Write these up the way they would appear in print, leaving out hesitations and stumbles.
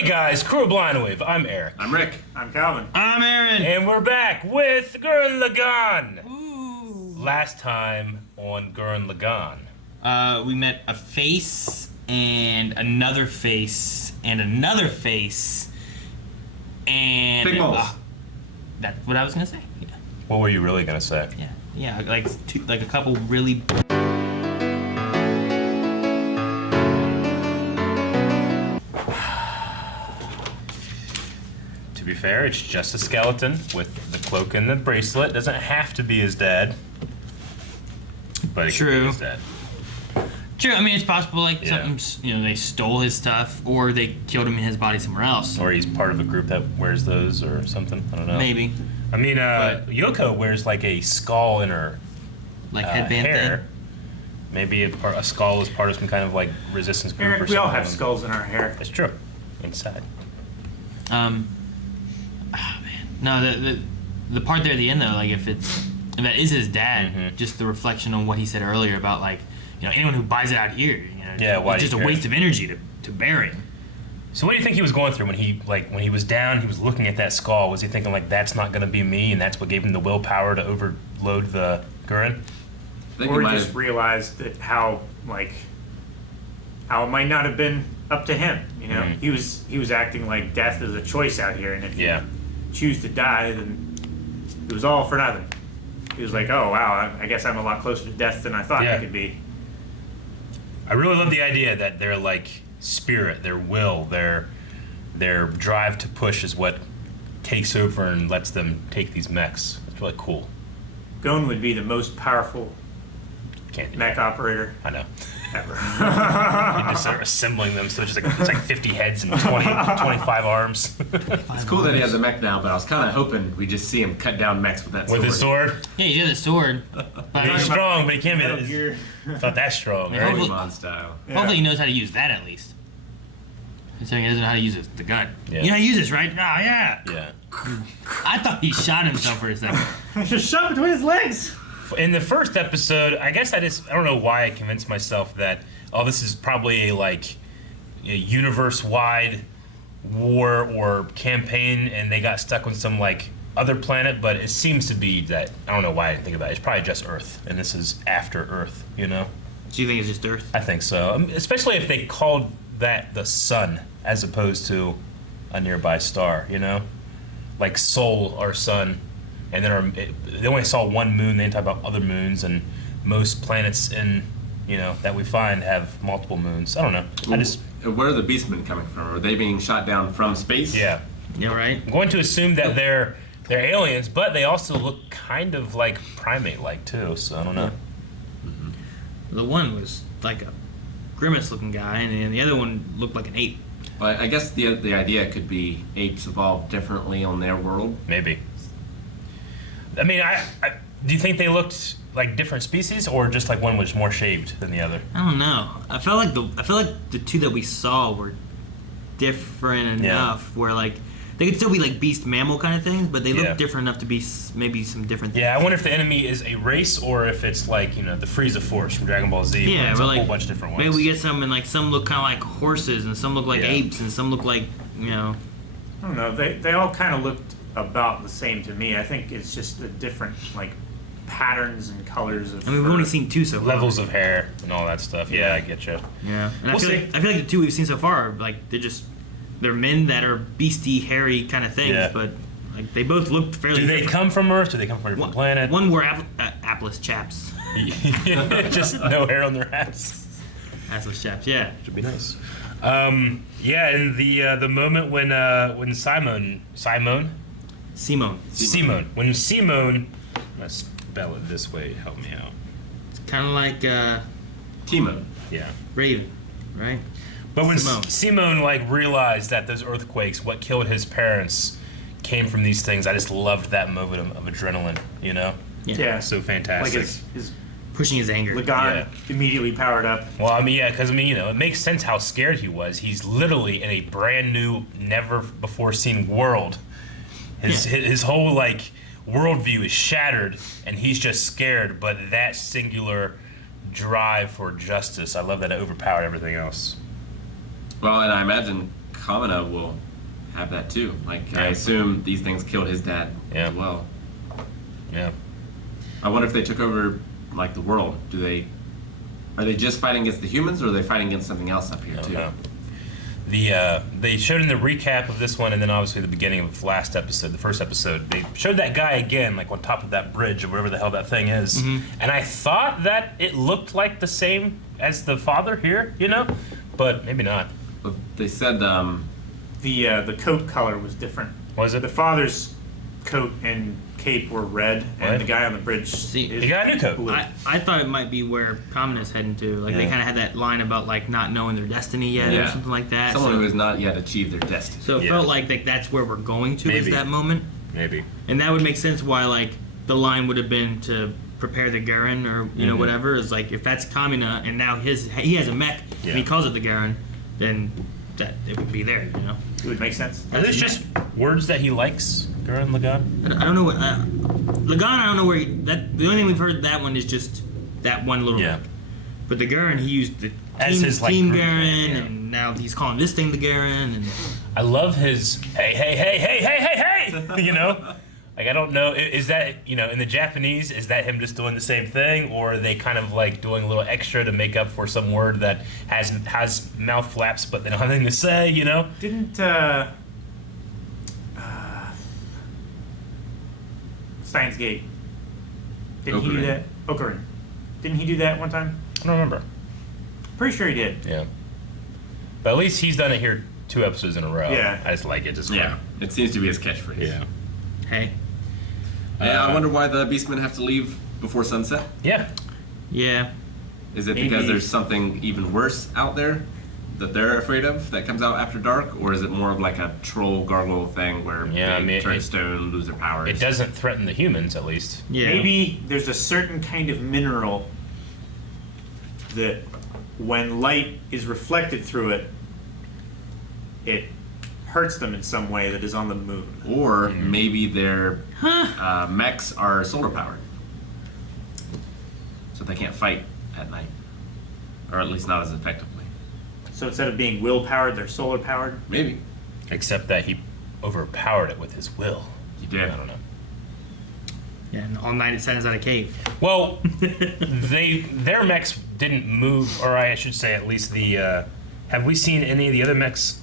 Hey guys, Crew of Blind Wave. I'm Eric. I'm Rick. I'm Calvin. I'm Aaron. And we're back with Gurren Lagann. Ooh. Last time on Gurren Lagann. We met a face and another face and another face and Big moles. That's what I was gonna say. Yeah, What were you really gonna say? yeah, like a couple really. To be fair, it's just a skeleton with the cloak and the bracelet. Doesn't have to be his dad. But it could be True. his dad. True. I mean, it's possible like Yeah. something. They stole his stuff, or they killed him in his body somewhere else. Or he's part of a group that wears those or something. I don't know. Maybe I mean, But- Yoko wears like a skull in her like headband hair. thing. Maybe a skull is part of some kind of like resistance group or Eric, something. we all have skulls in our hair. That's true. Inside. Oh man, no, the part there at the end though, like if that is his dad, Mhm. just the reflection on what he said earlier about like, anyone who buys it out here, Yeah, why it's do just you a care? waste of energy to bury. So what do you think he was going through when he was down? He was looking at that skull. Was he thinking like that's not going to be me, and that's what gave him the willpower to overload the Gurren? I think Or he might just have, realized that how it might not have been up to him. Mhm. He was acting like death is a choice out here, and if Yeah. you choose to die, then it was all for nothing. He was like, oh wow, I guess I'm a lot closer to death than I thought Yeah. I could be. I really love the idea that their like spirit, their will, their drive to push is what takes over and lets them take these mechs. It's really cool. Gon would be the most powerful Can't do mech that. operator I know. ever. You just start assembling them, so it's like 50 heads and 25 arms. it's cool that he has a mech now, but I was kind of hoping we just see him cut down mechs with that With his sword. Yeah, he has a sword. But He's strong, but he can't Metal be. Gear. It's not that strong, Yeah, right? hopefully- Pokemon style. hopefully he knows how to use that at least. He's saying he doesn't know how to use the gun. Yeah. You know how to use this, right? Oh yeah. Yeah. I thought he shot himself for a second. Just shot between his legs. In the first episode, I guess I don't know why I convinced myself that, this is probably a universe-wide war or campaign, and they got stuck on some like other planet. But it seems to be that I don't know why I didn't think about it. It's probably just Earth, and this is after Earth. Do you think it's just Earth? I think so. Especially if they called that the sun as opposed to a nearby star. Like Sol, our sun. And then they only saw one moon. They didn't talk about other moons, and most planets that we find have multiple moons. I don't know. Where are the Beastmen coming from? Are they being shot down from space? Yeah. Yeah, right. I'm going to assume that they're aliens, but they also look kind of like primate-like too. So I don't know. The one was like a grimace-looking guy, and then the other one looked like an ape. But I guess the idea could be apes evolved differently on their world. Maybe. I mean, I do you think they looked like different species, or just like one was more shaved than the other? I don't know. I felt like the two that we saw were different enough where like they could still be like beast mammal kind of things, but they Yeah. look different enough to be maybe some different things. Yeah, I wonder if the enemy is a race or if it's like the Frieza Force from Dragon Ball Z. Yeah, where it's but a like whole bunch of different ones. maybe we get some and like some look kind of like horses and some look like Yeah. apes and some look like I don't know. They all kind of looked about the same to me. I think it's just the different patterns and colors of. I mean we've fur. only seen two so far. levels of hair and all that stuff. Yeah, I get you. Yeah, and We'll see. I feel like the two we've seen so far, like they're men that are beastie, hairy kind of things, Yeah. but like they both looked fairly. Do they different. come from Earth? Do they come from a different planet? One were Atlas chaps. Just no hair on their hats. Atlas chaps, yeah. Should be nice. Yeah, and the moment when Simone, Simone. when Simone, let's spell it this way. Help me out. It's kind of like Timo. Yeah. Raven, right? But when Simone. Simone realized that those earthquakes, what killed his parents, came from these things, I just loved that moment of adrenaline. Yeah. So Like fantastic. his Pushing his anger. Lagann immediately powered up. Well, I mean, yeah, because it makes sense how scared he was. He's literally in a brand new, never before seen world. His whole worldview is shattered, and he's just scared. But that singular drive for justice, I love that it overpowered everything else. Well, and I imagine Kamina will have that too. Like, I Yeah. assume these things killed his dad Yeah. as well. Yeah. I wonder if they took over, like, the world. Are they just fighting against the humans, or are they fighting against something else up here, I don't too? know. They showed in the recap of this one, and then obviously the beginning of the last episode, the first episode, they showed that guy again, like on top of that bridge or whatever the hell that thing is. And I thought that it looked like the same as the father here, you know, but maybe not. But they said, The coat color was different. Was it? The father's coat and cape were red, and What? the guy on the bridge See, is he got a new coat. blue. I thought it might be where Kamina's heading to. Like they Yeah. kind of had that line about like not knowing their destiny yet or Yeah. something like that. someone so, who has not yet achieved their destiny. so it Yeah. felt like that's where we're going to is Maybe. that moment, Maybe. and that would make sense why like the line would have been to prepare the Gurren or you know Mhm. whatever. Is like if that's Kamina and now he has a mech Yeah. and he calls it the Gurren, then that it would be there. You know. It would make sense. Are these just words that he likes, Gurren Lagann? I don't know what Lagann. I don't know where the only thing we've heard that one is just that one little. Yeah. But the Gurren, he used the As team, his, like, team group Gurren, name, yeah. and now he's calling this thing the Gurren. And I love his hey, you know? Like, I don't know, is that, you know, in the Japanese, is that him just doing the same thing, or are they kind of like doing a little extra to make up for some word that has mouth flaps but they don't have anything to say, you know? Didn't Steins Gate? Didn't he do Ocarina. that? Ocarina. Didn't he do that one time? I don't remember. Pretty sure he did. Yeah. But at least he's done it here 2 episodes in a row. Yeah. I just like it. Just Yeah, it seems to be his catchphrase. Yeah. hey, Yeah, I wonder why the Beastmen have to leave before sunset. Yeah. yeah, Is it Maybe. because there's something even worse out there that they're afraid of that comes out after dark, or is it more of like a troll gargoyle thing where Yeah, they I mean, turn it- stone, lose their powers? It doesn't threaten the humans, at least. yeah. Maybe there's a certain kind of mineral that when light is reflected through it, it hurts them in some way that is on the moon. Or maybe their mechs are solar powered, so they can't fight at night, or at least not as effectively. So instead of being will powered, they're solar powered. Maybe Except that he overpowered it with his will. you did. I don't know. Yeah, and all night it sat inside a cave. Well, their mechs didn't move, or I should say, at least the. Have we seen any of the other mechs?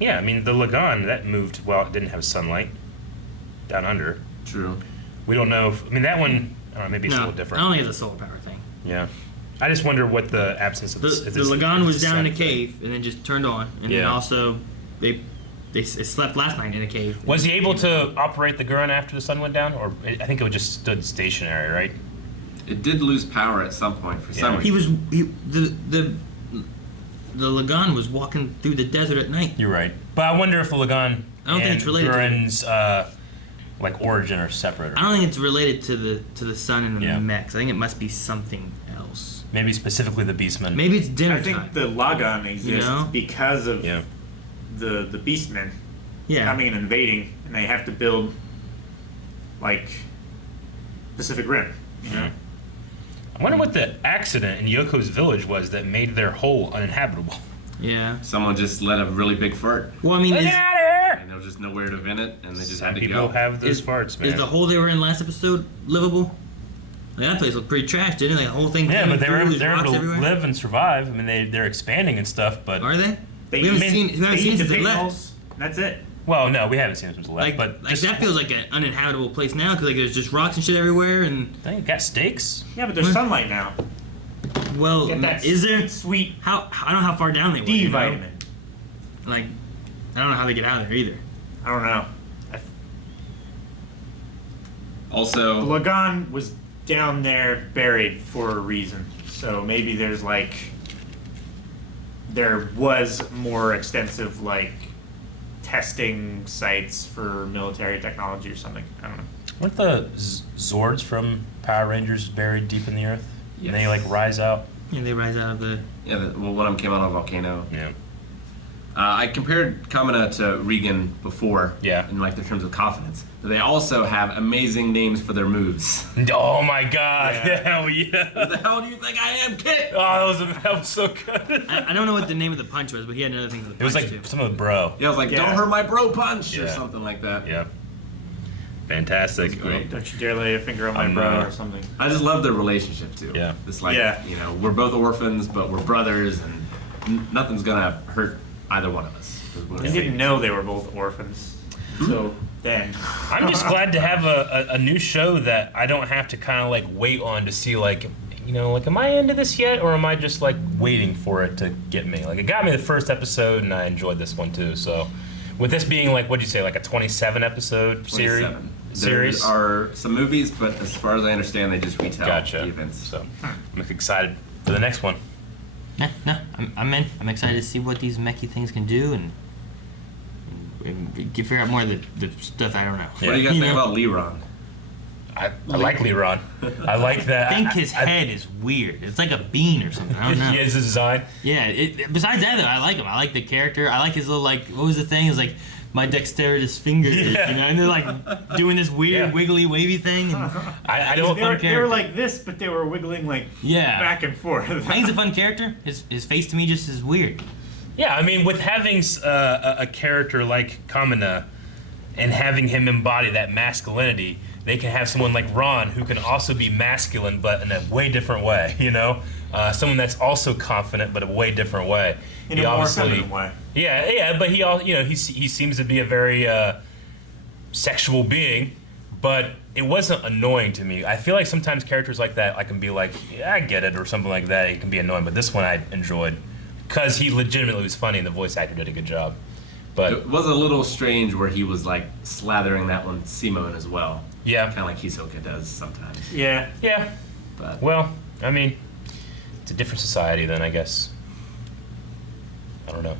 Yeah, I mean the Lagann that moved. Well, it didn't have sunlight down under. True. We don't know. If, I mean that one. I don't know, maybe it's a No, little I different. don't think it's a solar power thing. Yeah, I just wonder what the absence of The, this. the Lagann was down in a sun thing. cave and then just turned on, and then Yeah. also it slept last night in a cave. Was he able to operate the Gurren after the sun went down, or I think it just stood stationary, right? It did lose power at some point for some He reason. was the Lagann was walking through the desert at night. You're right, but I wonder if the Lagann I don't think and it's related to Gurren's like origin are separate. Or I don't think it's related to the sun and the Yeah. mechs. I think it must be something else. maybe specifically the Beastmen. Maybe it's dinner I think time. the Lagann exists know? because of Yeah. the Beastmen yeah. coming and invading, and they have to build like Pacific Rim. You know? I wonder what the accident in Yoko's village was that made their hole uninhabitable. Yeah. Someone just let a really big fart, Well, I mean, Get is, out of here! and there was just nowhere to vent it, and they just Some had to people go. have those is, farts, man. is the hole they were in last episode livable? Like, that place looked pretty trash, didn't it? Like, the whole thing. yeah, came but they're through, there's able rocks to everywhere. live and survive. I mean, they're expanding and stuff, but Are they? They we haven't eat- seen. We haven't They seen eat since the they left. pickles. That's it. well, no, we haven't seen it since the left. Like, but like just, that feels like an uninhabitable place now because like there's just rocks and shit everywhere. And They got steaks. Yeah, but there's sunlight now. well, Get that is there? sweet How I don't know how far down they were. D you know? vitamin? Like, I don't know how they get out of there either. I don't know. Also, Lagann was down there buried for a reason. So maybe there's like there was more extensive like testing sites for military technology or something. I don't know. Weren't the Zords from Power Rangers buried deep in the earth? And they Yes. like rise out. Yeah, they rise out of the. yeah, well, one of them came out of a volcano. Yeah. I compared Kamina to Regan before. Yeah. In like the terms of confidence. But they also have amazing names for their moves. Oh my god! Yeah. Hell yeah! What the hell do you think I am, kid? Oh, that was so good. I don't know what the name of the punch was, but he had another thing for the punch It was like too. some of the bro. Yeah, I was like, Yeah. don't hurt my bro punch or Yeah. something like that. Yeah. Fantastic. That's great. Don't you dare lay a finger on my I'm, bro or something. I just love their relationship too. Yeah. It's like, Yeah. you know, we're both orphans, but we're brothers, and nothing's gonna hurt either one of us. 'Cause we're I the didn't same. know they were both orphans until then. I'm just glad to have a new show that I don't have to kind of like wait on to see like, you know, like am I into this yet or am I just like waiting for it to get me? Like it got me the first episode and I enjoyed this one too. So with this being like, what'd you say, like a 27 episode series? 27. Series? There are some movies, but as far as I understand, they just retell Gotcha. the events. So I'm excited for the next one. No, I'm in. I'm excited to see what these mechy things can do and figure out more of the stuff I don't know. What do you guys think about Leron? I like Leron. I like that. I think his head is weird. It's like a bean or something. I don't know. He has a design. Yeah. Besides that, though, I like him. I like the character. I like his little like. What was the thing? It was like my dexterous finger. Yeah. You know, and they're like doing this weird Yeah. wiggly wavy thing. And I don't. They were character. like this, but they were wiggling like Yeah. back and forth. I think he's a fun character. His face to me just is weird. Yeah, I mean, with having a character like Kamina and having him embody that masculinity, they can have someone like Ron who can also be masculine, but in a way different way. You know, someone that's also confident, but a way different way. in He a more obviously- feminine way. Yeah, but he seems to be a very sexual being, but it wasn't annoying to me. I feel like sometimes characters like that, I can be like, yeah, I get it, or something like that. It can be annoying, but this one I enjoyed because he legitimately was funny and the voice actor did a good job. But It was a little strange where he was like slathering that one Simone as well. yeah, Kind of like Hisoka does sometimes. Yeah. yeah. But Well, I mean, it's a different society then, I guess. I don't know.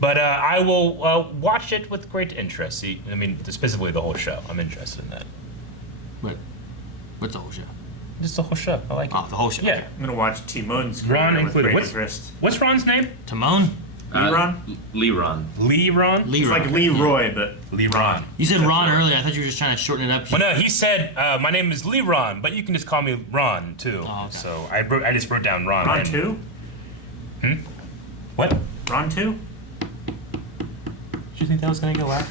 But I will watch it with great interest. See, I mean, specifically the whole show. I'm interested in that. But what's the whole show? Just the whole show. I like it. Oh, the whole show. Yeah. Okay. I'm gonna watch Timon's Ron career with included. great What's- interest. What's Ron's name? Timon? Leron? Leron. Lee Ron? Lee It's Ron. like Leroy, but Lee Ron. You said Ron earlier. I thought you were just trying to shorten it up. Well, no, he said my name is Lee Ron, but you can just call me Ron too. Oh, okay. So I just wrote down Ron. Ron and- 2? What? Ron 2? Did you think that was gonna go out?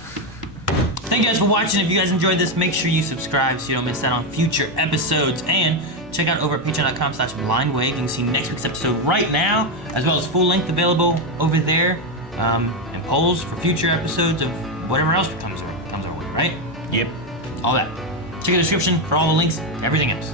Thank you guys for watching. If you guys enjoyed this, make sure you subscribe so you don't miss out on future episodes. And check out over at patreon.com/blindwave. You can see next week's episode right now, as well as full length available over there, and polls for future episodes of whatever else comes our way, right? Yep. All that. Check the description for all the links, everything else.